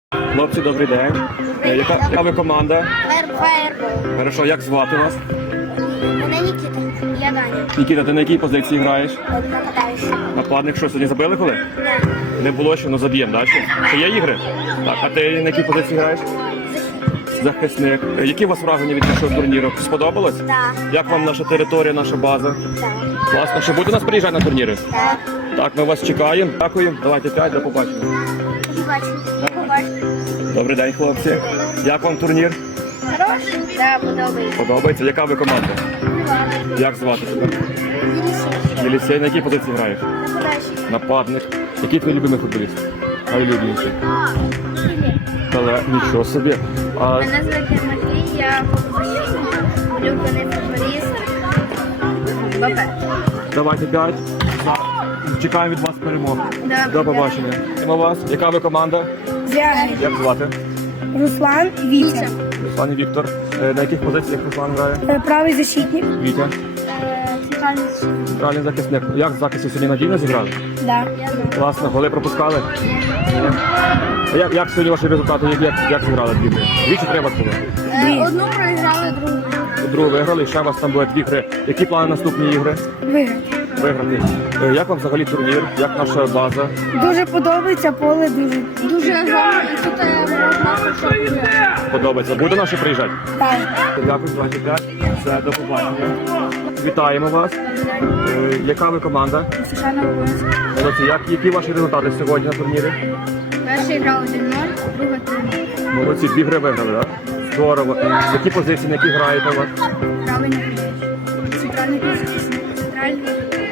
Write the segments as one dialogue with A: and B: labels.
A: Хлопці, добрий день. Яка ви команда?
B: Фаєрбол.
A: Хорошо, як звати вас?
B: Мене Нікіта. Я Даня.
A: Нікіта, ти на якій позиції граєш?
B: Нападаюся.
A: Нападник що, сьогодні забили коли? Не було ще, ну заб'ємо, да? Ще є ігри? Так, а ти на якій позиції граєш? Захисник. Які у вас враження від нашого турніру? Сподобалось?
B: Так.
A: Як вам наша територія, наша база?
B: Так.
A: Класно, що будете нас приїжджати на турніри?
B: Так.
A: Так, ми вас чекаємо. Дякую. Давайте 5, до побачення.
B: Побачимо.
A: Добрий день, хлопці. Як вам турнір?
B: Хороший? Так, подобається.
A: Подобається? Яка ви команда? Як звати себе? Єлісей, на якій позиції граєш?
B: Нападаюся.
A: Нападник. Який твій любимий футболіст? Найлюбніший. Але нічого собі. А
B: Мене звати Матвій, я улюблений футболіст. Бабе.
A: давайте 5. Чекаємо від вас перемог. До побачення. Дякуємо вас. Яка ви команда?
B: Звягель.
A: Як звати?
C: Руслан і Вітя.
A: Руслан і Віктор. На яких позиціях Руслан грає?
C: Правий защитник.
A: Вітя. Центральний захисник. Як в захисті сьогодні надійно зіграли?
C: Да.
A: Класно. Голи пропускали? Ні. А як сьогодні ваші результати? Як зіграли дві гри? Двічі треба було?
B: Одну проіграли, другу.
A: Другу виграли, ще у вас там були 2 гри. Які плани наступні ігри?
C: Виграв.
A: Виграти. Як вам взагалі турнір? Як наша база?
C: Дуже подобається, поле дуже.
B: Гарно, і тут можна
A: Подобається. Буде наші приїжджати?
C: Так.
A: Дякую, 25. Все, до побачення. Вітаємо вас. Яка ви команда? Молодці. Які ваші результати сьогодні на турнірі?
B: Перший грав 1-0, друга 3-0.
A: Молодці, 2 гри виграли, так? Здорово. Які позиції, на які граєте у вас?
B: Правий нападаючий. Центральний півзахисник. Центральний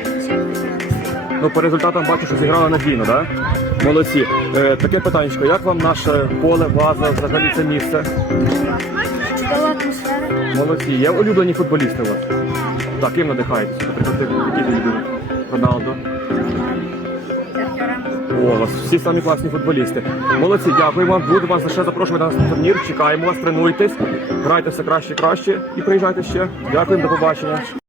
A: Ну, по результатам бачу, що зіграли надійно, так? Молодці. Таке питання, як вам наше поле, база, взагалі це місце?
B: чудова атмосфера.
A: Молодці. Є улюблені футболісти у вас? Так, ким надихаєтесь? Наприклад, які ви любите? Роналдо? О, у вас всі самі класні футболісти. Молодці, дякую вам. Буду вас ще запрошувати на нас на турнір. Чекаємо вас, тренуйтесь, грайте все краще і краще і приїжджайте ще. Дякую, до побачення.